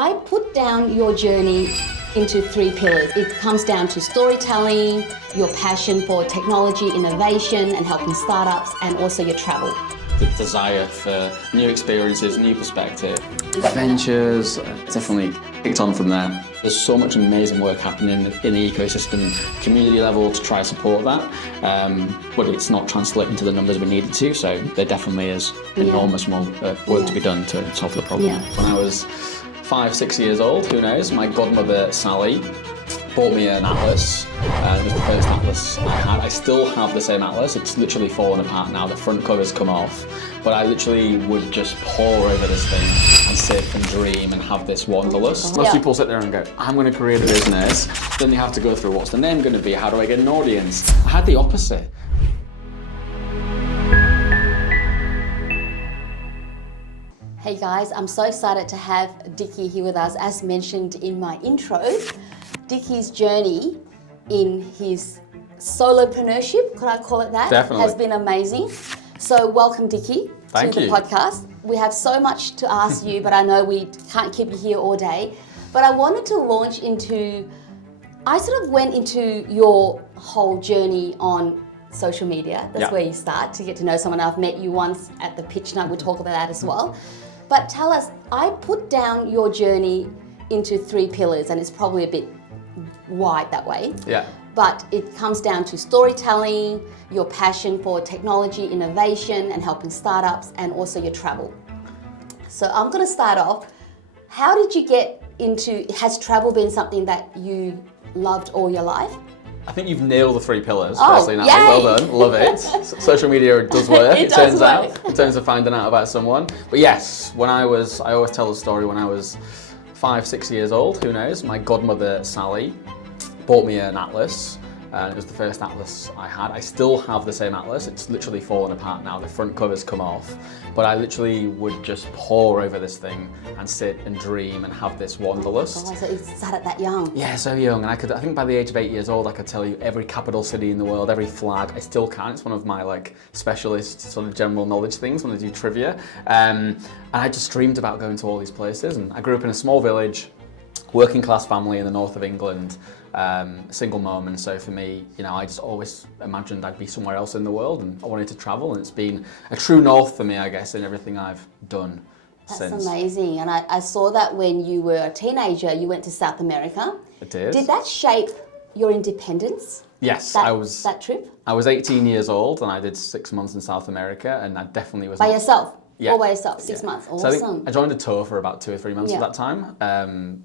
I put down your journey into three pillars. It comes down to storytelling, your passion for technology, innovation, and helping startups, and also your travel. The desire for new experiences, new perspective. Adventures, definitely kicked on from there. There's so much amazing work happening in the ecosystem, community level to try to support that, but it's not translating to the numbers we need it to, so there definitely is enormous more work to be done to solve the problem. When I was 5-6 years old, who knows, my godmother Sally bought me an atlas. It was the first atlas I had. I still have the same atlas. It's literally fallen apart now. The front cover's come off. But I literally would just pore over this thing and sit and dream and have this wanderlust. Most people sit there and go, I'm going to create a business. Then they have to go through, what's the name going to be? How do I get an audience? I had the opposite. Hey guys, I'm so excited to have Dickie here with us. As mentioned in my intro, Dickie's journey in his solopreneurship, could I call it that? Definitely. Has been amazing. So welcome, Dickie, to the podcast. We have so much to ask you, but I know we can't keep you here all day. But I wanted to launch into, I sort of went into your whole journey on social media. That's where you start to get to know someone. I've met you once at the pitch night. We'll talk about that as well. But tell us, I put down your journey into three pillars, and it's probably a bit wide that way. But it comes down to storytelling, your passion for technology, innovation, and helping startups, and also your travel. So I'm going to start off. How did you get into, has travel been something that you loved all your life? I think you've nailed the three pillars, firstly, Natalie. Well done, love it. Social media does work, it turns out, in terms of finding out about someone. But yes, I always tell the story, when I was 5-6 years old, who knows, my godmother Sally bought me an atlas. It was the first atlas I had. I still have the same atlas. It's literally fallen apart now. The front cover's come off. But I literally would just pore over this thing and sit and dream and have this wanderlust. Oh, so you started that young? Yeah, so young. And I think by the age of 8 years old, I could tell you every capital city in the world, every flag. I still can. It's one of my specialist sort of general knowledge things when I do trivia. And I just dreamed about going to all these places. And I grew up in a small village, working class family in the north of England. Single mom, and so for me, I just always imagined I'd be somewhere else in the world, and I wanted to travel, and it's been a true north for me, I guess, in everything I've done since. That's amazing, and I saw that when you were a teenager, you went to South America. I did. Did that shape your independence? Yes, that trip? I was 18 years old, and I did 6 months in South America, and I definitely was... By yourself? Yeah. All by yourself, 6 months. Awesome. So I joined a tour for about 2 or 3 months at that time.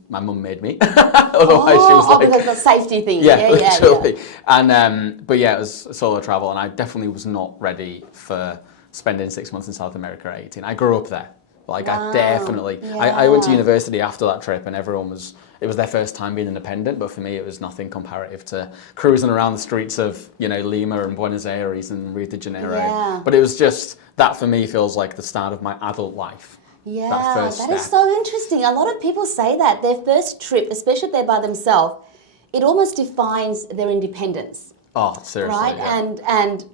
My mum made me. Otherwise she was like... because the safety thing. Yeah, literally. And, but yeah, it was solo travel, and I definitely was not ready for spending 6 months in South America at 18. I grew up there. I definitely... I went to university after that trip, and everyone was... It was their first time being independent, but for me it was nothing comparative to cruising around the streets of, Lima and Buenos Aires and Rio de Janeiro. Yeah. But it was just, that for me feels like the start of my adult life. Yeah, that is so interesting. A lot of people say that their first trip, especially if they're by themselves, it almost defines their independence. Oh, seriously. Right? Yeah. And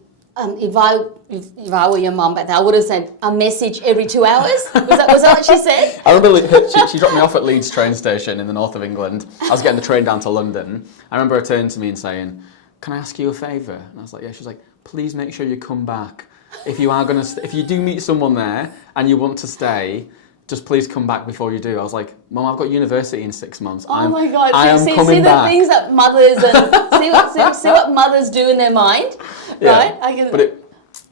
if I were your mum back then, I would have sent a message every 2 hours. Was that what she said? I remember she dropped me off at Leeds train station in the north of England. I was getting the train down to London. I remember her turning to me and saying, "Can I ask you a favour?" And I was like, "Yeah." She was like, "Please make sure you come back. If you do meet someone there and you want to stay, just please come back before you do." I was like, "Mum, I've got university in 6 months. Oh my God! See the things that mothers and see what mothers do in their mind, right?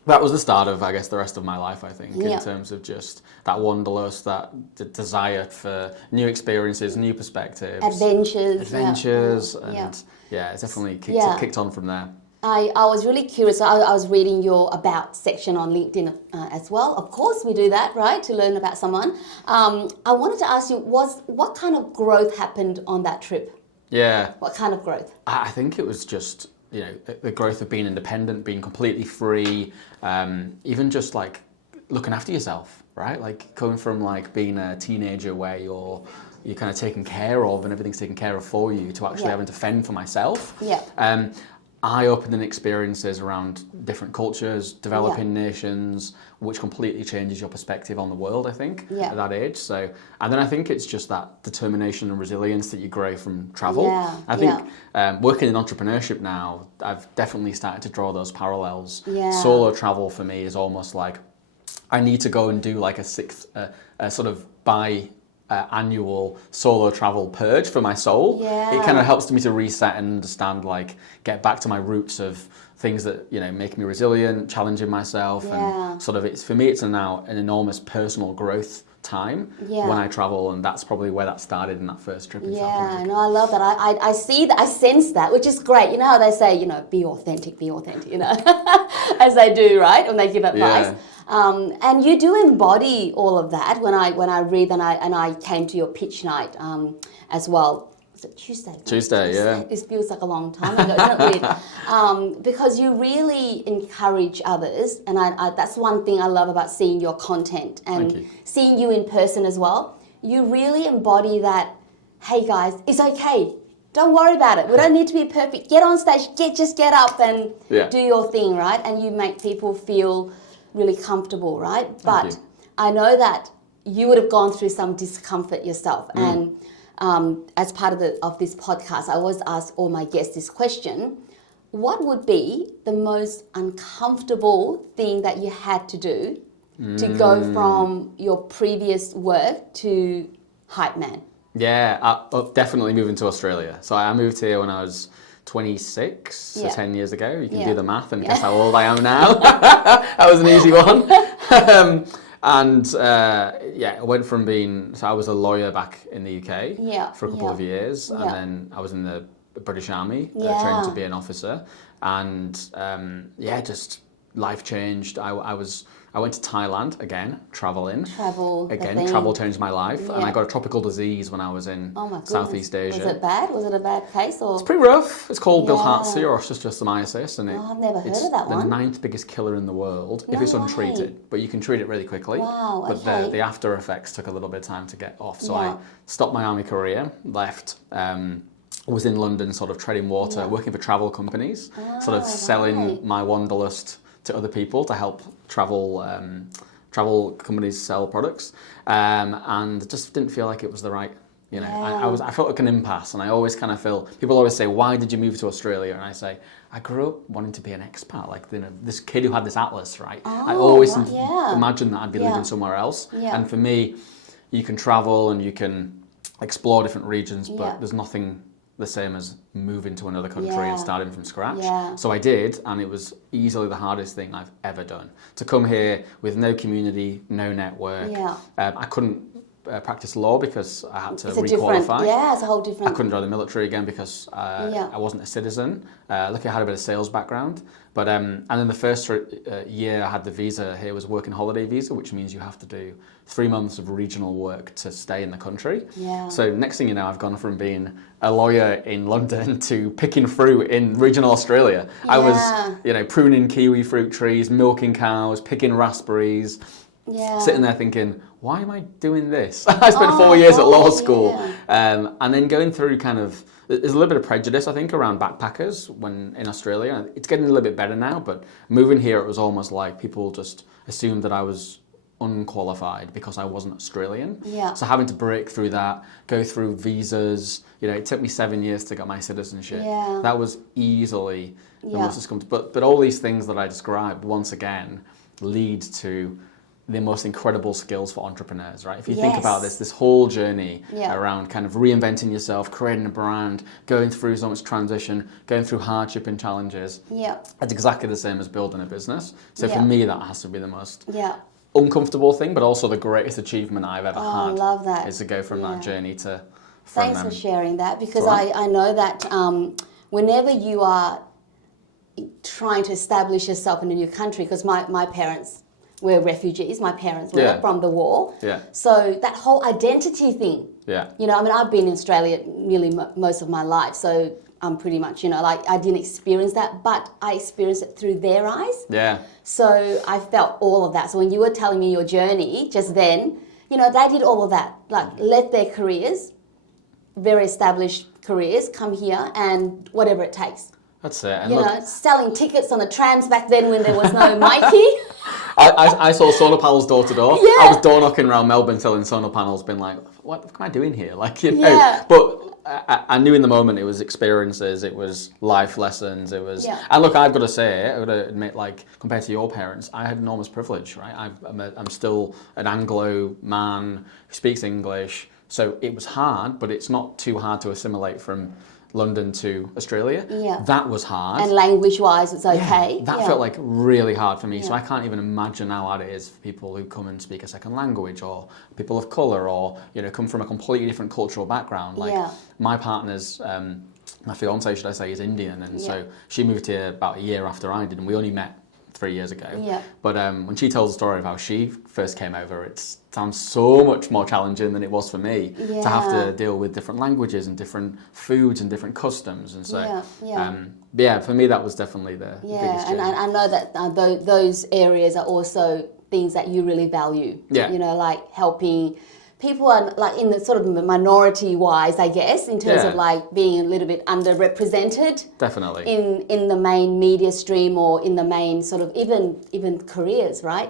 That was the start of, I guess, the rest of my life, I think, in terms of just that wanderlust, that desire for new experiences, new perspectives, adventures, and it's definitely kicked on from there. I was really curious. I was reading your About section on LinkedIn as well. Of course, we do that, right, to learn about someone. I wanted to ask you, what kind of growth happened on that trip? Yeah. What kind of growth? I think it was just, the growth of being independent, being completely free, even just looking after yourself, right? Going from being a teenager where you're kind of taken care of and everything's taken care of for you to actually having to fend for myself. Yeah. eye-opening experiences around different cultures, developing nations, which completely changes your perspective on the world, I think, at that age. So, and then I think it's just that determination and resilience that you grow from travel. I think working in entrepreneurship now, I've definitely started to draw those parallels. Solo travel for me is almost like I need to go and do like a sort of annual solo travel purge for my soul. It kind of helps me to reset and understand, like, get back to my roots of things that, you know, make me resilient, challenging myself, and sort of, it's for me, it's now an enormous personal growth time when I travel, and that's probably where that started in that first trip in South Africa. No, I love that. I see that, I sense that, which is great. You know how they say, you know, be authentic, you know, as they do, right? When they give advice. And you do embody all of that. When I read and I came to your pitch night as well. Was it Tuesday? Tuesday, yeah. This feels like a long time ago, isn't it weird? Because you really encourage others, and I that's one thing I love about seeing your content and seeing you in person as well. You really embody that, hey guys, it's okay. Don't worry about it. We don't need to be perfect. Get on stage, just get up and do your thing, right? And you make people feel really comfortable, right? But I know that you would have gone through some discomfort yourself, and as part of this podcast, I always ask all my guests this question: what would be the most uncomfortable thing that you had to do to go from your previous work to Hype Man? Definitely moving to Australia. So I moved here when I was 26, so 10 years ago. You can do the math and guess how old I am now. That was an easy one. I went from being, so I was a lawyer back in the UK for a couple of years, and then I was in the British Army, trained to be an officer, and just life changed. I went to Thailand again, travel changed my life, and I got a tropical disease when I was in Southeast Asia. Was it bad? Was it a bad case? Or? It's pretty rough. It's called Bilharzia or schistosomiasis, and I've never heard of that one. The 9th biggest killer in the world if it's untreated, but you can treat it really quickly. Wow, but the after effects took a little bit of time to get off. So I stopped my army career, left. Was in London, sort of treading water, working for travel companies, sort of selling my wanderlust to other people to help travel companies sell products, and just didn't feel like it was the right, you know, I felt like an impasse, and I always kind of feel, people always say, why did you move to Australia? And I say, I grew up wanting to be an expat, like, you know, this kid who had this atlas, right? I always imagined that I'd be living somewhere else, and for me, you can travel and you can explore different regions, but there's nothing the same as moving to another country and starting from scratch. So I did, and it was easily the hardest thing I've ever done. To come here with no community, no network. I couldn't practice law because I had to re-qualify. It's a whole different... I couldn't join the military again because I wasn't a citizen. Luckily I had a bit of sales background. But and then the first year I had the visa here was working holiday visa, which means you have to do 3 months of regional work to stay in the country. So next thing you know, I've gone from being a lawyer in London to picking fruit in regional Australia. I was, you know, pruning kiwi fruit trees, milking cows, picking raspberries. Sitting there thinking, why am I doing this? I spent 4 years at law school, and then going through kind of, there's a little bit of prejudice, I think, around backpackers when in Australia. It's getting a little bit better now, but moving here, it was almost like people just assumed that I was unqualified because I wasn't Australian. So having to break through that, go through visas, you know, it took me 7 years to get my citizenship. That was easily the most discomfort. But all these things that I described, once again, lead to the most incredible skills for entrepreneurs, right? If you think about this whole journey around kind of reinventing yourself, creating a brand, going through so much transition, going through hardship and challenges, it's exactly the same as building a business. So for me, that has to be the most uncomfortable thing, but also the greatest achievement I've ever had. I love that. Is to go from that journey to... Thanks for sharing that, because I know that whenever you are trying to establish yourself in a new country, because my parents were refugees, my parents were from the war. So that whole identity thing, you know, I mean, I've been in Australia nearly most of my life, so I'm pretty much, you know, like I didn't experience that, but I experienced it through their eyes. So I felt all of that. So when you were telling me your journey just then, you know, they did all of that, like left their careers, very established careers, come here and whatever it takes. That's it. And you look, know, selling tickets on the trams back then when there was no Mikey. I saw solar panels door to door. Yeah. I was door knocking around Melbourne selling solar panels, been like, what am I doing here? Like, you know. Yeah. But I knew in the moment it was experiences, it was life lessons, it was. Yeah. And look, I've got to say, I've got to admit, like compared to your parents, I had enormous privilege, right? I'm still an Anglo man who speaks English, so it was hard, but it's not too hard to assimilate from London to Australia. Yeah. That was hard. And language-wise, it's okay. Yeah, that felt like really hard for me. So I can't even imagine how hard it is for people who come and speak a second language, or people of colour, or come from a completely different cultural background. Like my partner's, my fiance, should I say, is Indian, and so she moved here about a year after I did, and we only met 3 years ago. Yeah. But when she tells the story of how she first came over, it sounds so much more challenging than it was for me to have to deal with different languages and different foods and different customs. And so, for me, that was definitely the biggest change. And I know that those areas are also things that you really value. Yeah. You know, like helping people are like in the sort of minority wise, I guess, in terms of like being a little bit underrepresented. Definitely. In the main media stream, or in the main sort of even careers, right?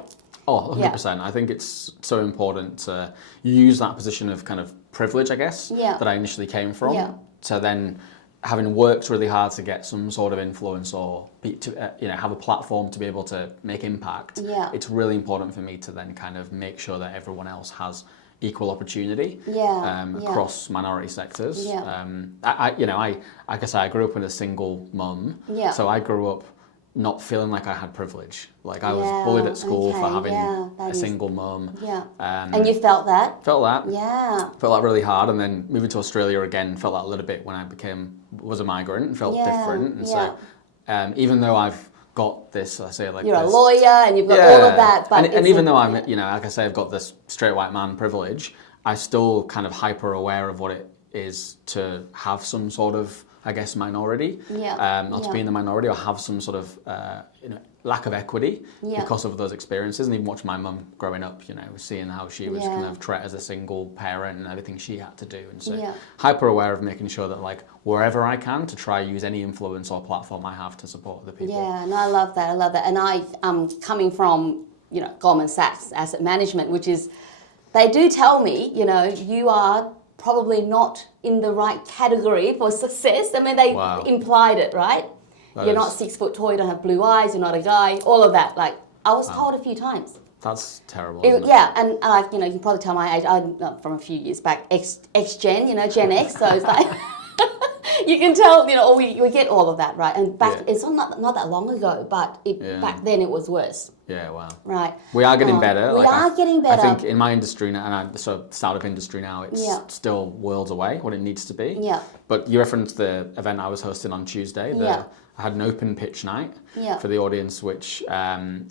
Oh, 100%. I think it's so important to use that position of kind of privilege, I guess, that I initially came from, to then having worked really hard to get some sort of influence, or have a platform to be able to make impact. It's really important for me to then kind of make sure that everyone else has equal opportunity across minority sectors. I guess I grew up with a single mum, so I grew up not feeling like I had privilege. Like I was bullied at school for having a single mum. And you felt that? Felt that. Yeah. Felt that really hard, and then moving to Australia again, felt that a little bit when I was a migrant, and felt different. And so even though I've got this, I say like you're a lawyer and you've got all of that, but and even though I'm like I say, I've got this straight white man privilege, I still kind of hyper aware of what it is to have some sort of, I guess, minority, not to be in the minority, or have some sort of lack of equity because of those experiences. And even watching my mum growing up, seeing how she was kind of treated as a single parent and everything she had to do, and so hyper aware of making sure that like wherever I can to try use any influence or platform I have to support the people. Yeah, no, I love that. And I coming from Goldman Sachs Asset Management, which is, they do tell me you are probably not in the right category for success. I mean, they implied it, right? You're not 6 foot tall, you don't have blue eyes, you're not a guy, all of that. Like, I was told a few times. That's terrible. Yeah, and like, you can probably tell my age. I'm from a few years back, X-Gen, Gen X, so it's like, you can tell, we get all of that, right? And back, it's not that long ago, but back then it was worse. Yeah, wow. Right. We are getting better. We are getting better. I think in my industry now, and the sort of startup industry now, it's still worlds away what it needs to be. Yeah. But you referenced the event I was hosting on Tuesday. I had an open pitch night for the audience, which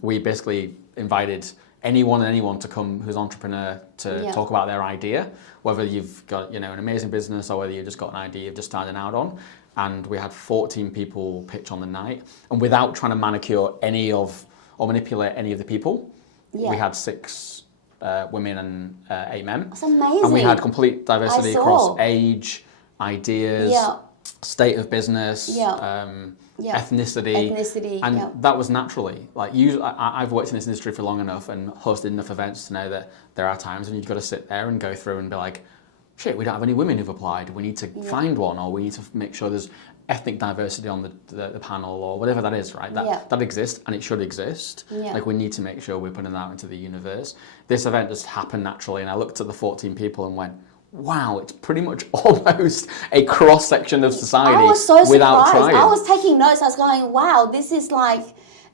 we basically invited anyone to come who's an entrepreneur to talk about their idea, whether you've got an amazing business or whether you've just got an idea you've just started out on. And we had 14 people pitch on the night, and without trying to or manipulate any of the people, we had 6 women and 8 men. That's amazing. And we had complete diversity across age, ideas, state of business, ethnicity, and that was naturally. Like I've worked in this industry for long enough and hosted enough events to know that there are times when you've got to sit there and go through and be like, shit, we don't have any women who've applied. We need to find one, or we need to make sure there's ethnic diversity on the panel, or whatever that is, right? That exists, and it should exist. Like, we need to make sure we're putting that out into the universe. This event just happened naturally, and I looked at the 14 people and went, wow, it's pretty much almost a cross-section of society. I was so without surprised. trying. I was taking notes. I was going, wow, this is like,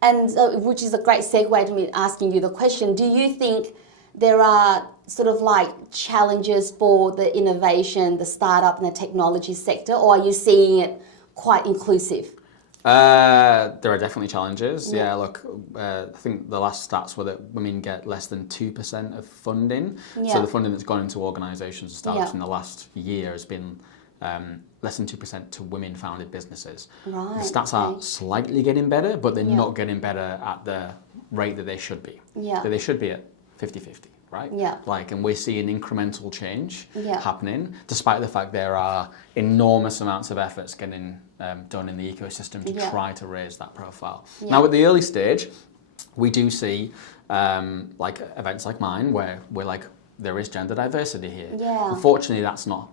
and which is a great segue to me asking you the question. Do you think there are sort of like challenges for the innovation, the startup and the technology sector, or are you seeing it quite inclusive? There are definitely challenges. Yeah, look, I think the last stats were that women get less than 2% of funding. So the funding that's gone into organisations and startups in the last year has been less than 2% to women-founded businesses. Right. The stats are slightly getting better, but they're not getting better at the rate that they should be. Yeah. So they should be at 50-50. right? Yeah. Like, and we're seeing incremental change Yeah. happening, despite the fact there are enormous amounts of efforts getting done in the ecosystem to Yeah. try to raise that profile. Yeah. Now, at the early stage, we do see like events like mine where we're like, there is gender diversity here. Yeah. Unfortunately, that's not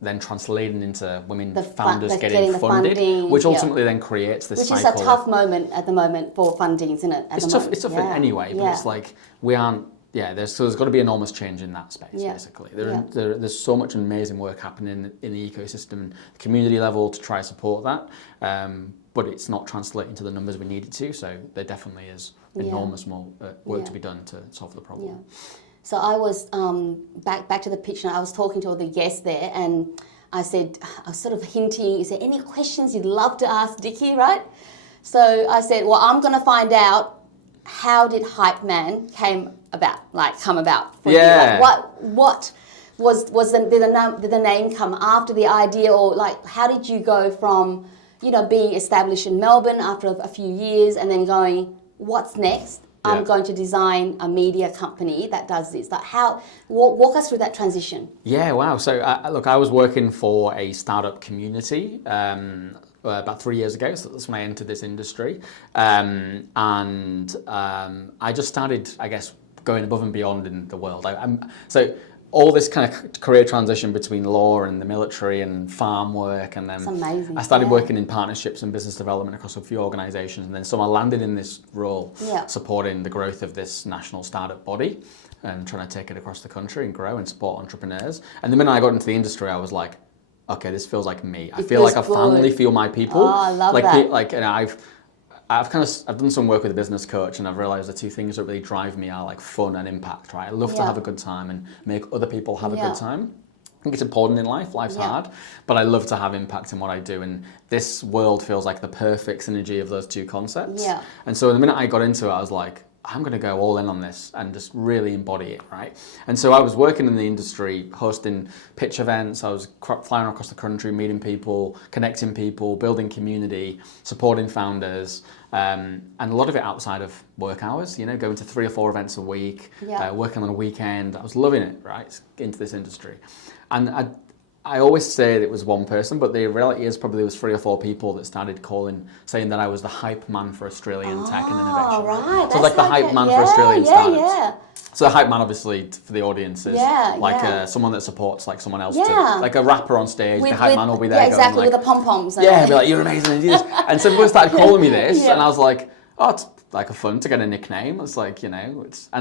then translating into women founders getting the funded, funding, which ultimately then creates this cycle. Which is a tough moment at the moment for funding, isn't it? It's tough anyway, but it's like we aren't. Yeah, there's got to be enormous change in that space. Basically, there's so much amazing work happening in the ecosystem and community level to try to support that, but it's not translating to the numbers we need it to. So there definitely is enormous more work to be done to solve the problem. Yeah. So I was back to the pitch, and I was talking to all the guests there, and I was sort of hinting, is there any questions you'd love to ask Dickie, right? So I said, well, I'm going to find out, how did Hype Man come about for you? Like, what was did the name come after the idea, or like how did you go from being established in Melbourne after a few years and then going, what's next? I'm going to design a media company that does this. Like, walk us through that transition. Yeah, wow. So, look, I was working for a startup community about 3 years ago. So that's when I entered this industry. I just started, I guess, going above and beyond in the world. So all this kind of career transition between law and the military and farm work, and then it's amazing. I started working in partnerships and business development across a few organisations, and then I landed in this role supporting the growth of this national startup body and trying to take it across the country and grow and support entrepreneurs. And the minute I got into the industry, I was like, okay, this feels like me. I feel like I finally feel my people. Oh, I love that. I've done some work with a business coach, and I've realized the two things that really drive me are like fun and impact, right? I love to have a good time and make other people have a good time. I think it's important in life. Life's hard, but I love to have impact in what I do. And this world feels like the perfect synergy of those two concepts. Yeah. And so the minute I got into it, I was like, I'm going to go all in on this and just really embody it, right? And so I was working in the industry, hosting pitch events. I was flying across the country, meeting people, connecting people, building community, supporting founders, and a lot of it outside of work hours, going to 3 or 4 events a week, working on a weekend. I was loving it, right, into this industry. And I always say that it was one person, but the reality is probably there was 3 or 4 people that started saying that I was the hype man for Australian tech and innovation. Oh, right. So like the hype man for Australian startups. So the hype man, obviously, for the audience is someone that supports like someone else, like a rapper on stage. The hype man will be there. Yeah, exactly, going, like, with the pom-poms. Be like, you're amazing. And, and so people started calling me this, and I was like, oh, it's like a fun to get a nickname. It's like, and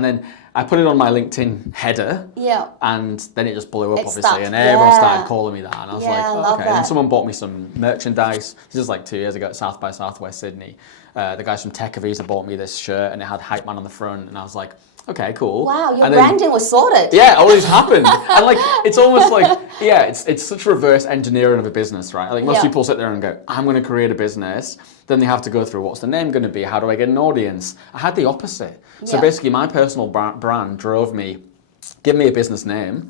then I put it on my LinkedIn header. Yeah. And then it just blew up, obviously, and everyone started calling me that. And I was like, oh, okay. And then someone bought me some merchandise. This was like 2 years ago at South by Southwest Sydney. The guys from Tech-Avisa bought me this shirt, and it had Hype Man on the front, and I was like, okay, cool. Wow, your branding was sorted. Yeah, all this happened. And like, it's almost like, it's such reverse engineering of a business, right? Like most people sit there and go, I'm going to create a business. Then they have to go through, what's the name going to be? How do I get an audience? I had the opposite. So basically my personal brand drove me, give me a business name.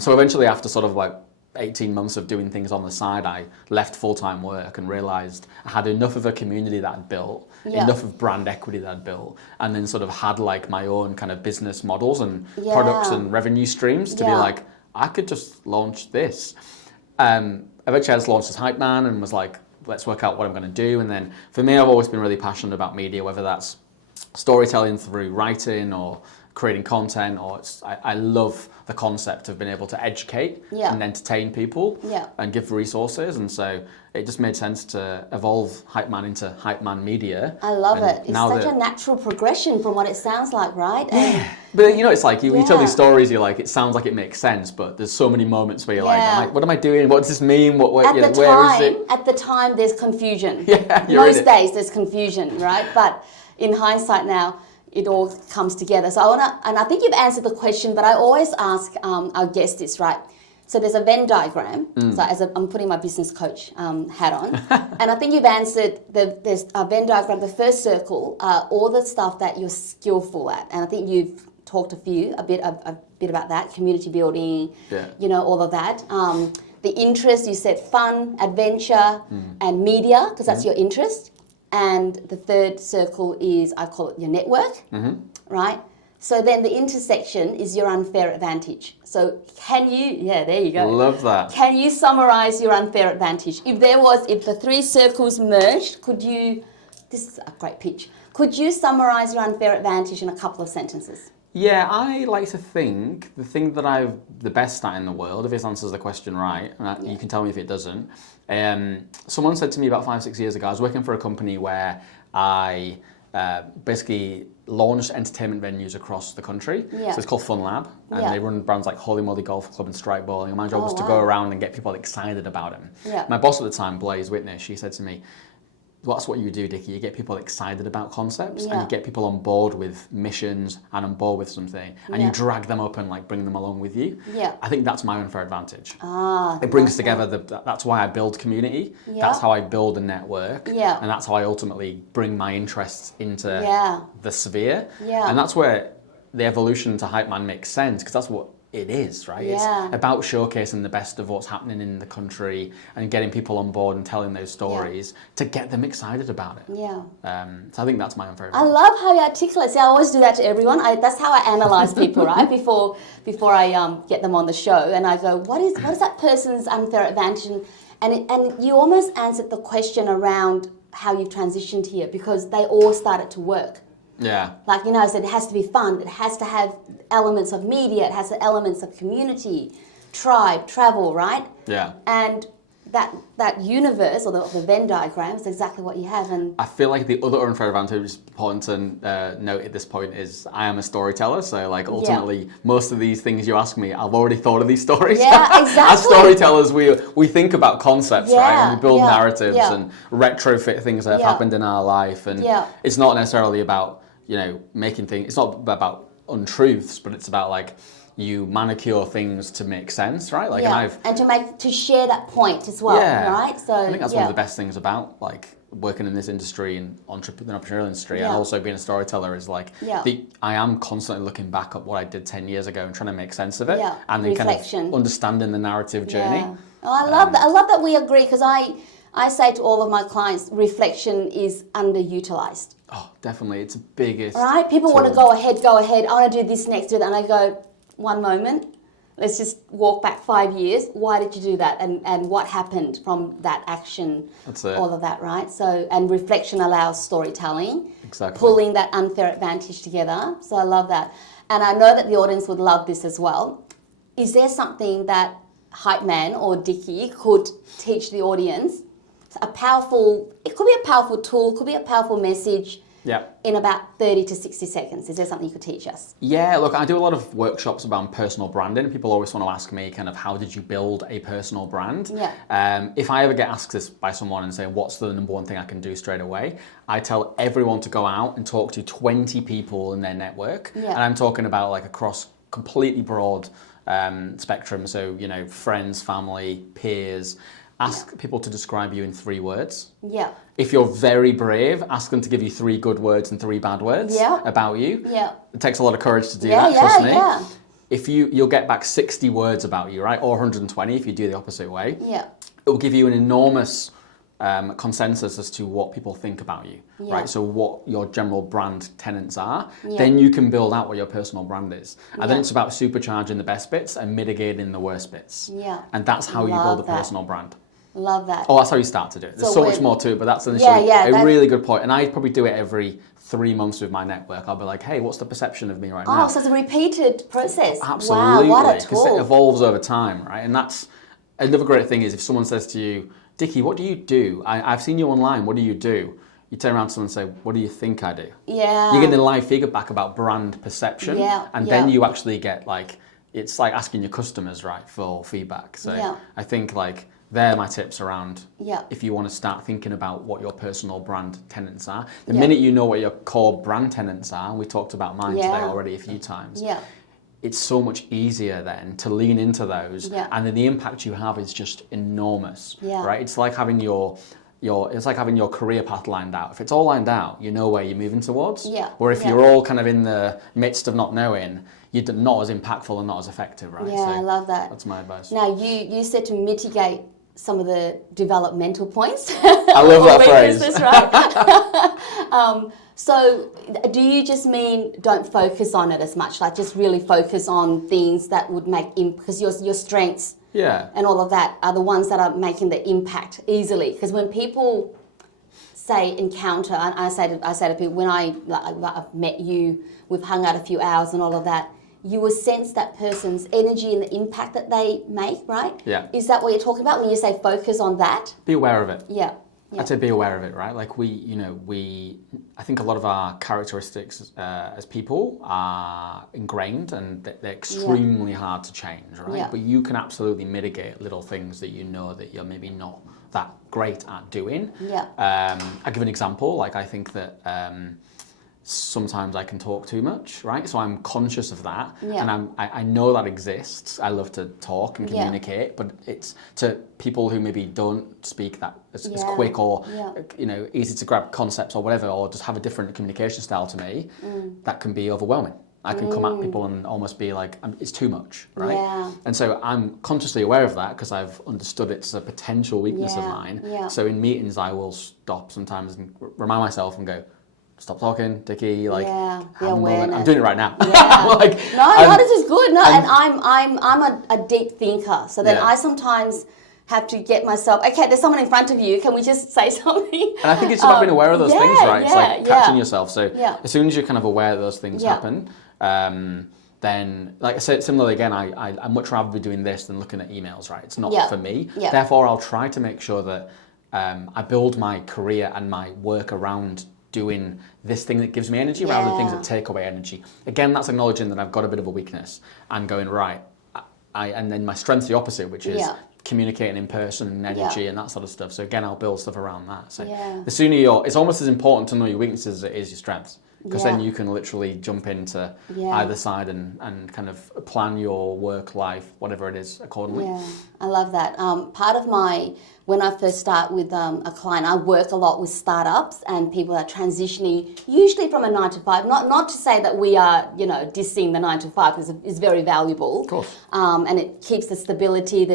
So eventually after sort of like 18 months of doing things on the side, I left full-time work and realised I had enough of a community that I'd built, enough of brand equity that I'd built, and then sort of had like my own kind of business models and products and revenue streams to be like, I could just launch this. Eventually I just launched as Hype Man and was like, let's work out what I'm going to do. And then for me, I've always been really passionate about media, whether that's storytelling through writing or creating content, or I love the concept of being able to educate and entertain people and give resources. And so it just made sense to evolve Hype Man into Hype Man Media. I love it. It's such a natural progression from what it sounds like, right? But it's like you tell these stories, you're like, it sounds like it makes sense, but there's so many moments where you're like, what am I doing? What does this mean? Where is it? At the time, there's confusion. Most days there's confusion, right? But in hindsight now, it all comes together. So I think you've answered the question, but I always ask our guests this, right? So there's a Venn diagram. So I'm putting my business coach hat on, and I think you've answered. There's a Venn diagram. The first circle are all the stuff that you're skillful at, and I think you've talked a bit about that, community building, all of that. The interest, you said fun, adventure, and media, because that's your interest. And the third circle is, I call it your network, right? So then the intersection is your unfair advantage. So can you, there you go. Love that. Can you summarize your unfair advantage? If the three circles merged, this is a great pitch, could you summarize your unfair advantage in a couple of sentences? Yeah, I like to think the thing that I'm the best at in the world, if this answers the question right, and you can tell me if it doesn't. Someone said to me about 5-6 years ago, I was working for a company where I basically launched entertainment venues across the country. Yeah. So it's called Fun Lab, and they run brands like Holy Moly Golf Club and Strike Bowling. And my job was to go around and get people excited about them. Yeah. My boss at the time, Blaze Witness, she said to me, that's what you do, Dickie. You get people excited about concepts and you get people on board with missions and on board with something and you drag them up and like bring them along with you. Yeah. I think that's my unfair advantage. It brings together, that's why I build community. Yeah. That's how I build a network. Yeah. And that's how I ultimately bring my interests into the sphere. Yeah. And that's where the evolution to Hype Man makes sense because that's what it is, right? Yeah. It's about showcasing the best of what's happening in the country and getting people on board and telling those stories to get them excited about it. Yeah. So I think that's my unfair I advantage. love how you articulate. See, I always do that to everyone. That's how I analyze people, right? Before I get them on the show, and I go, what is that person's unfair advantage? And you almost answered the question around how you've transitioned here because they all started to work. Yeah. Like, I said, it has to be fun. It has to have elements of media. It has the elements of community, tribe, travel, right? Yeah. And that universe or the Venn diagram is exactly what you have. And I feel like the other unfair advantage is important to note at this point is I am a storyteller. So like ultimately most of these things you ask me, I've already thought of these stories. Yeah, exactly. As storytellers, we think about concepts, right? And we build narratives and retrofit things that have happened in our life. And it's not necessarily about, making things, it's not about untruths, but it's about like you manicure things to make sense, right? Like, and to share that point as well, right? So I think that's one of the best things about like working in this industry and the entrepreneurial industry, and also being a storyteller is like I am constantly looking back at what I did 10 years ago and trying to make sense of it, and then kind of understanding the narrative journey. Yeah. Oh, I love that. I love that we agree because I say to all of my clients, reflection is underutilized. Oh, definitely. It's the biggest. Right? People want to go ahead. I want to do this next, do that. And I go, one moment. Let's just walk back 5 years. Why did you do that? And what happened from that action? That's it. All of that, right? So, and reflection allows storytelling. Exactly. Pulling that unfair advantage together. So I love that. And I know that the audience would love this as well. Is there something that Hype Man or Dickie could teach the audience? It could be a powerful tool, could be a powerful message in about 30 to 60 seconds. Is there something you could teach us? Yeah, look, I do a lot of workshops around personal branding. People always want to ask me kind of how did you build a personal brand? Yeah. If I ever get asked this by someone and say, what's the number one thing I can do straight away? I tell everyone to go out and talk to 20 people in their network. Yeah. And I'm talking about like across completely broad spectrum. So, friends, family, peers. Ask people to describe you in 3 words. Yeah. If you're very brave, ask them to give you 3 good words and 3 bad words about you. Yeah. It takes a lot of courage to do that, trust me. Yeah. If you'll get back 60 words about you, right? Or 120 if you do the opposite way. Yeah. It will give you an enormous consensus as to what people think about you, right? So what your general brand tenets are, then you can build out what your personal brand is. And then it's about supercharging the best bits and mitigating the worst bits. Yeah. And that's how you build a personal brand. Love that. Oh, that's how you start to do it. There's so much more to it, but that's initially a really good point. And I probably do it every 3 months with my network. I'll be like, hey, what's the perception of me right now? Oh, so it's a repeated process. Absolutely. Wow, what a tool. Because it evolves over time, right? And that's another great thing is if someone says to you, Dickie, what do you do? I've seen you online. What do you do? You turn around to someone and say, what do you think I do? Yeah. You get a live feedback about brand perception. Yeah. And then you actually get like, it's like asking your customers, right, for feedback. So I think like, they're my tips around if you want to start thinking about what your personal brand tenets are. The minute you know what your core brand tenets are, and we talked about mine today already a few times, it's so much easier then to lean into those, and then the impact you have is just enormous, right? It's like having it's like having your career path lined out. If it's all lined out, you know where you're moving towards. Or if you're all kind of in the midst of not knowing, you're not as impactful and not as effective, right? Yeah, so I love that. That's my advice. Now, you said to mitigate some of the developmental points. I love that phrase. Right? So do you just mean don't focus on it as much, like just really focus on things that would make, because your strengths and all of that are the ones that are making the impact easily? Because when people say encounter, and I say to people, when I've met you, we've hung out a few hours and all of that, you will sense that person's energy and the impact that they make, right? Yeah. Is that what you're talking about when you say focus on that? Be aware of it. Yeah. I'd say be aware of it, right? Like I think a lot of our characteristics as people are ingrained and they're extremely hard to change, right? Yeah. But you can absolutely mitigate little things that you know that you're maybe not that great at doing. Yeah. I'll give an example. Like I think that sometimes I can talk too much, right? So I'm conscious of that, and I know that exists. I love to talk and communicate, but it's to people who maybe don't speak that as quick or easy to grab concepts or whatever, or just have a different communication style to me. That can be overwhelming. I can come at people and almost be like, it's too much, right? Yeah. And so I'm consciously aware of that because I've understood it's a potential weakness of mine. Yeah. So in meetings, I will stop sometimes and remind myself and go, stop talking, Dickie. Like, have a moment. I'm doing it right now. Yeah. Like, no, this is good. No, and I'm a deep thinker, so then I sometimes have to get myself. Okay, there's someone in front of you. Can we just say something? And I think it's about being aware of those things, right? It's like catching yourself. So as soon as you're kind of aware that those things happen, then, like I said, similarly again, I much rather be doing this than looking at emails, right? It's not for me. Yeah. Therefore, I'll try to make sure that I build my career and my work around doing this thing that gives me energy rather than things that take away energy. Again, that's acknowledging that I've got a bit of a weakness and going, right, and then my strength's the opposite, which is communicating in person and energy and that sort of stuff. So again, I'll build stuff around that. So the sooner it's almost as important to know your weaknesses as it is your strengths. Because then you can literally jump into either side and kind of plan your work life, whatever it is, accordingly. Yeah, I love that. Part of when I first start with a client, I work a lot with startups and people that are transitioning, usually from a 9 to 5. Not to say that we are, dissing the 9 to 5, because it's very valuable. Of course. And it keeps the stability,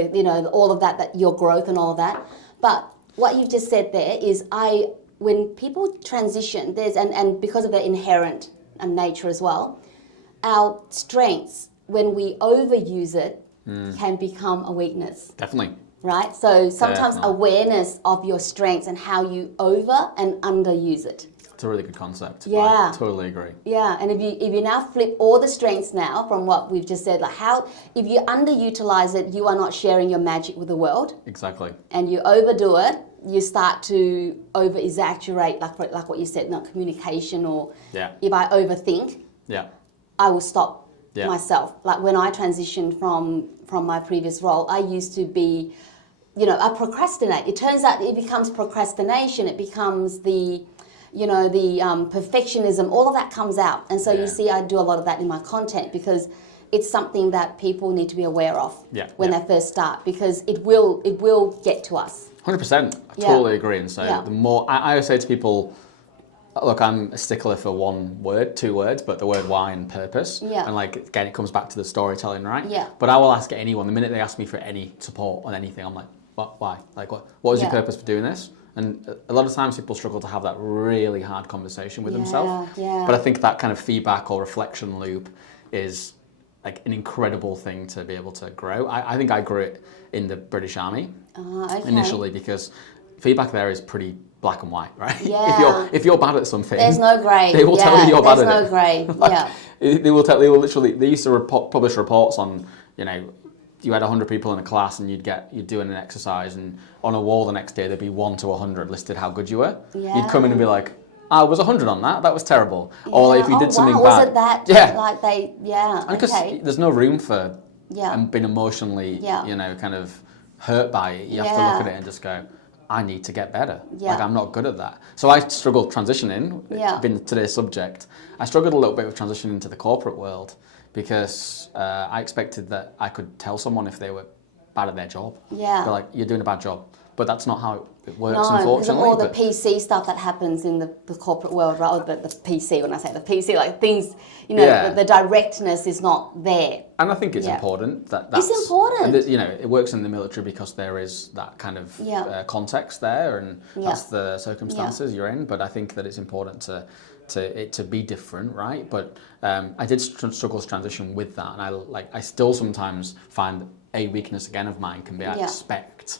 all of that your growth and all of that. But what you've just said there is when people transition, and because of their inherent nature as well, our strengths, when we overuse it, can become a weakness. Definitely. Right? So sometimes awareness of your strengths and how you over and underuse it. It's a really good concept. Yeah. I totally agree. Yeah, and if you now flip all the strengths now from what we've just said, like if you underutilize it, you are not sharing your magic with the world. Exactly. And you overdo it, you start to over-exaggerate, like what you said, not communication, or if I overthink, I will stop myself. Like when I transitioned from my previous role, I used to be, I procrastinate. It turns out it becomes procrastination. It becomes the perfectionism. All of that comes out. And so you see, I do a lot of that in my content because it's something that people need to be aware of when they first start, because it will get to us. 100%. I totally agree. And so the more, I always say to people, look, I'm a stickler for 2 words, but the word why and purpose. Yeah. And again, it comes back to the storytelling, right? Yeah. But I will ask anyone, the minute they ask me for any support on anything, I'm like, what, why? Like, what is your purpose for doing this? And a lot of times people struggle to have that really hard conversation with themselves. Yeah. But I think that kind of feedback or reflection loop is an incredible thing to be able to grow. I think I grew it in the British Army initially, because feedback there is pretty black and white, right? Yeah. If you're bad at something, there's no grey. They will tell you you're bad at it. There's no grey. They will literally. They used to publish reports on, you had 100 people in a class and you'd do an exercise, and on a wall the next day there'd be 1 to 100 listed how good you were. Yeah. You'd come in and be like, I was 100 on that. That was terrible. Yeah. Or if you did something bad. Was it that? Yeah. Because there's no room for being emotionally, kind of hurt by it. You have to look at it and just go, I need to get better. I'm not good at that. So I struggled transitioning, being today's subject. I struggled a little bit with transitioning into the corporate world because I expected that I could tell someone if they were bad at their job. Yeah. They're like, you're doing a bad job. But that's not how it works, No, unfortunately. all the PC stuff that happens in the corporate world, right? The PC, when I say the PC, like things, you know, the directness is not there. And I think it's important that's... It's important. And you know, it works in the military because there is that kind of context there, and that's the circumstances you're in. But I think that it's important to be different, right? But I did struggle to transition with that, and I still sometimes find a weakness again of mine can be I expect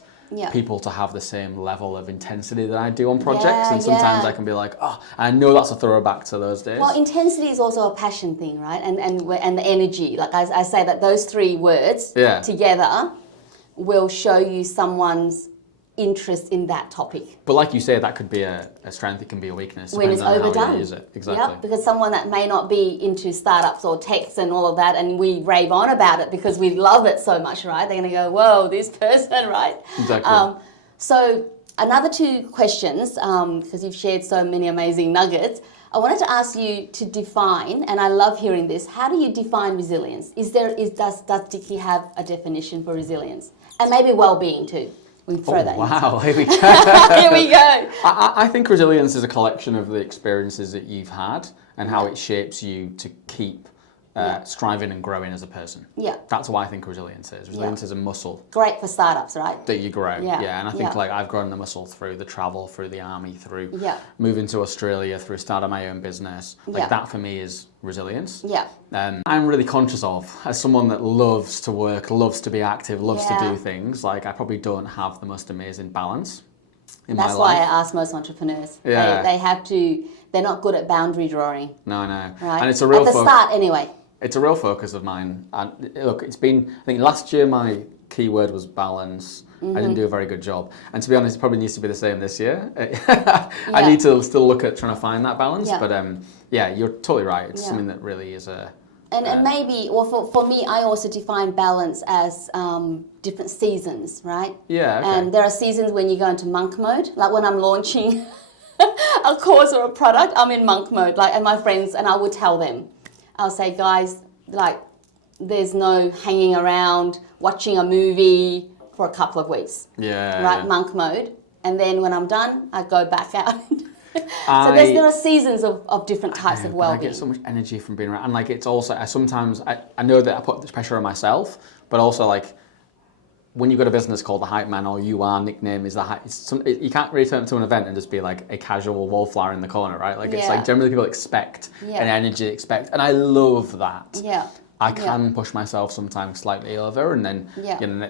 people to have the same level of intensity that I do on projects, and sometimes I can be like, oh, I know that's a throwback to those days. Well, intensity is also a passion thing, right? And the energy. Like I say that those three words together will show you someone's interest in that topic. But like you say, that could be a strength, it can be a weakness. When it's overdone. How you use it. Exactly. Yeah, because someone that may not be into startups or techs and all of that, and we rave on about it because we love it so much, right? They're going to go, whoa, this person, right? Exactly. So another two questions, because you've shared so many amazing nuggets, I wanted to ask you to define, and I love hearing this, how do you define resilience? Does Dicky have a definition for resilience? And maybe well-being too. We throw that in. Wow, here we go. Here we go. I think resilience is a collection of the experiences that you've had and how it shapes you to keep striving and growing as a person. Yeah. That's why I think resilience is. Resilience is a muscle. Great for startups, right? That you grow. Yeah. And I think like I've grown the muscle through the travel, through the army, through moving to Australia, through starting my own business. Like that for me is resilience. Yeah. I'm really conscious of, as someone that loves to work, loves to be active, loves to do things, like I probably don't have the most amazing balance in my life. That's why I ask most entrepreneurs. Yeah. They're not good at boundary drawing. No. Right? And it's a real At the start anyway. It's a real focus of mine. And look, it's been, I think last year my keyword was balance. I didn't do a very good job. And to be honest, it probably needs to be the same this year. I need to still look at trying to find that balance. But you're totally right. It's something that really is a... And maybe, well, for me, I also define balance as different seasons, right? Yeah, okay. And there are seasons when you go into monk mode. Like when I'm launching a course or a product, I'm in monk mode. Like, and my friends, and I would tell them, I'll say, guys, like, there's no hanging around, watching a movie for a couple of weeks. Yeah. Right, monk mode. And then when I'm done, I go back out. So there are seasons of different types of well-being. I get so much energy from being around. And like, it's also, I know that I put this pressure on myself, but also like, when you've got a business called The Hype Man, or nickname is The Hype, you can't really turn up to an event and just be like a casual wallflower in the corner, right? Like it's like generally people expect an energy, and I love that. Yeah. I can push myself sometimes slightly over, and then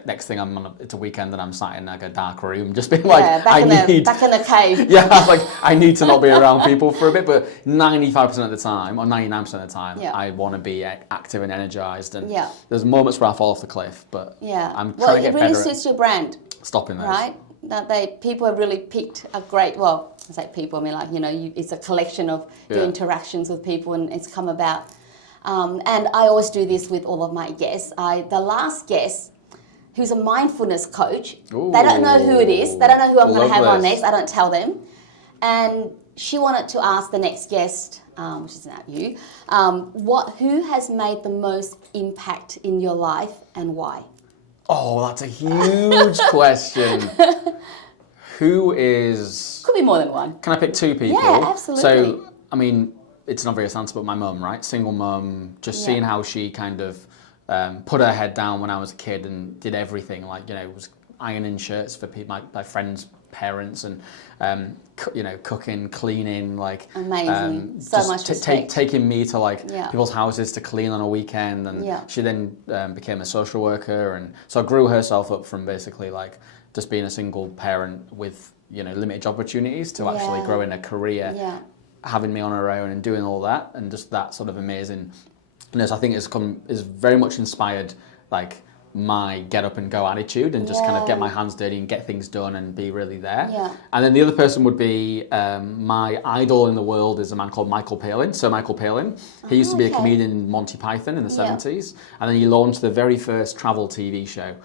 next thing it's a weekend and I'm sat in like a dark room, just being like, back in the cave. Like I need to not be around people for a bit. But 95% of the time, or 99% of the time, I want to be active and energized. And there's moments where I fall off the cliff, but I'm trying to get better. Well, it really suits your brand. Stopping those. Right? That people have really picked a great. Well, I say people. I mean, like it's a collection of your interactions with people, and it's come about. And I always do this with all of my guests. The last guest, who's a mindfulness coach, they don't know who it is. They don't know who I'm going to have on next. I don't tell them. And she wanted to ask the next guest, which is not you, who has made the most impact in your life and why? Oh, that's a huge question. Who is... Could be more than one. Can I pick two people? Yeah, absolutely. So, I mean... It's an obvious answer, but my mum, right? Single mum, just seeing how she kind of put her head down when I was a kid and did everything, like, was ironing shirts for people, my friends' parents, and, cooking, cleaning, like... Amazing. So much respect. Taking me to, like, people's houses to clean on a weekend, and she then became a social worker, and so grew herself up from basically, like, just being a single parent with, limited job opportunities to actually growing a career. Yeah. Having me on her own and doing all that, and just that sort of amazing. I think is very much inspired like my get up and go attitude, and just kind of get my hands dirty and get things done and be really there. Yeah. And then the other person would be my idol in the world is a man called Michael Palin. So Michael Palin, he used to be a comedian in Monty Python in the 70s, and then he launched the very first travel TV show,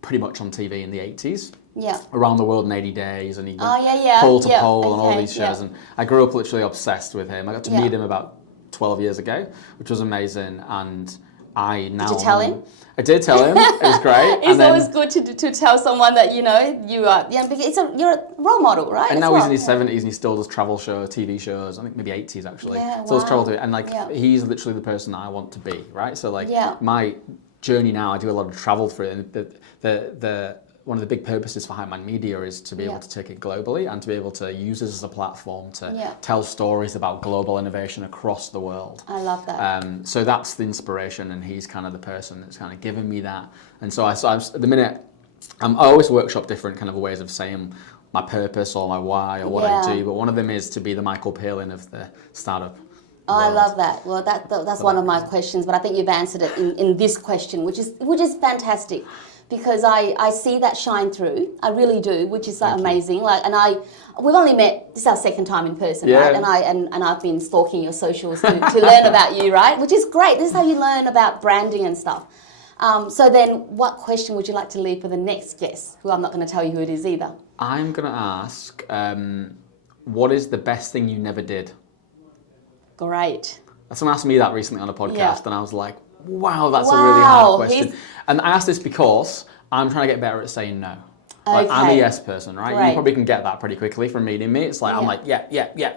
pretty much on TV in the 80s. Yeah. Around the World in 80 Days, and he went pole to pole and all these shows. And I grew up literally obsessed with him. I got to meet him about 12 years ago, which was amazing. And I now... Did you tell him? I did tell him. It was great. It's always good to tell someone that, you know, you are, because you're a role model, right? And now he's in his 70s and he still does travel shows, TV shows, I think maybe 80s actually. Yeah, Still does travel wow. to it. And like, he's literally the person that I want to be, right? So like, my journey now, I do a lot of travel through it. And one of the big purposes for Hypeman Media is to be able to take it globally and to be able to use it as a platform to tell stories about global innovation across the world. I love that. So that's the inspiration, and he's kind of the person that's kind of given me that. And so at the minute, I always workshop different kind of ways of saying my purpose or my why or what I do, but one of them is to be the Michael Palin of the startup. Oh, I love that. Well, that's one of my questions, but I think you've answered it in this question, which is fantastic. Because I see that shine through, I really do, which is amazing. Like, and we've only met, this is our second time in person, right? And I've been stalking your socials to learn about you, right? Which is great. This is how you learn about branding and stuff. So then, what question would you like to leave for the next guest? Who I'm not going to tell you who it is either. I'm going to ask, what is the best thing you never did? Great. Someone asked me that recently on a podcast, and I was like, wow, that's a really hard question. And I asked this because I'm trying to get better at saying no. Like, I'm a yes person, right? You probably can get that pretty quickly from meeting me. It's like, I'm like,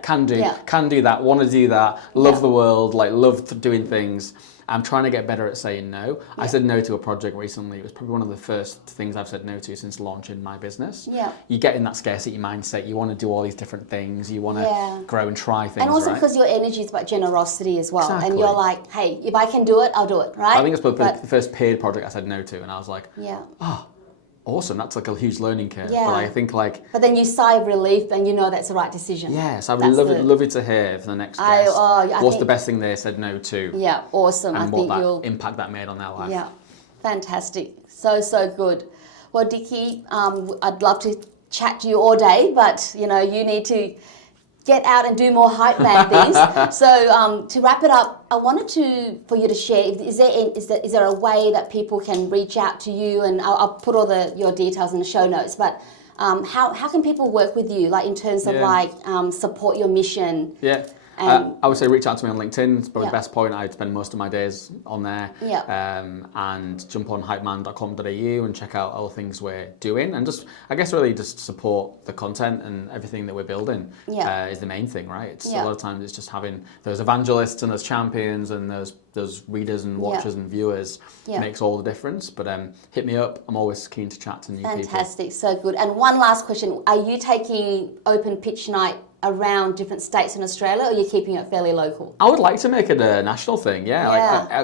can do that, want to do that, love the world, like love doing things. I'm trying to get better at saying no. I said no to a project recently. It was probably one of the first things I've said no to since launching my business. Yeah. You get in that scarcity mindset. You want to do all these different things. You want to grow and try things. And also because your energy is about generosity as well. Exactly. And you're like, hey, if I can do it, I'll do it, right? I think it's probably the first paid project I said no to, and I was like, awesome, that's like a huge learning curve. But I think like... But then you sigh of relief and you know that's the right decision. Yes, I would love it to hear for the next guest. What's the best thing they said no to? Yeah, awesome. And what impact that made on their life. Yeah, fantastic. So good. Well, Dickie, I'd love to chat to you all day, but you know, you need to get out and do more hype man things. So to wrap it up, I wanted for you to share. Is there a way that people can reach out to you? And I'll put all your details in the show notes. But how can people work with you, like in terms of like support your mission? Yeah. I would say reach out to me on LinkedIn. It's probably the best point. I spend most of my days on there. And jump on hypeman.com.au and check out all the things we're doing. And I guess really just support the content and everything that we're building is the main thing, right? A lot of times it's just having those evangelists and those champions and those readers and watchers and viewers makes all the difference. But hit me up. I'm always keen to chat to new people. Fantastic. So good. And one last question. Are you taking open pitch night around different states in Australia, or are you keeping it fairly local? I would like to make it a national thing,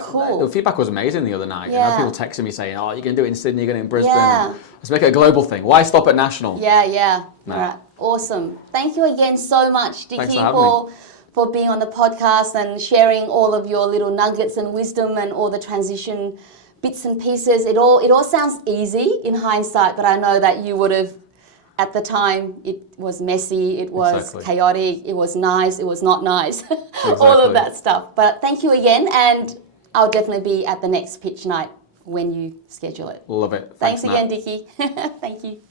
cool. The feedback was amazing the other night. You know, people texting me saying, oh, you're going to do it in Sydney, you're going to do it in Brisbane. Let's make it a global thing. Why stop at national? No. All right. Awesome. Thank you again so much, Dickie, for being on the podcast and sharing all of your little nuggets and wisdom and all the transition bits and pieces. It all sounds easy in hindsight, but I know that you would have, at the time, it was messy, it was chaotic, it was nice, it was not nice, all of that stuff. But thank you again, and I'll definitely be at the next pitch night when you schedule it. Love it. Thanks again, Dickie. Thank you.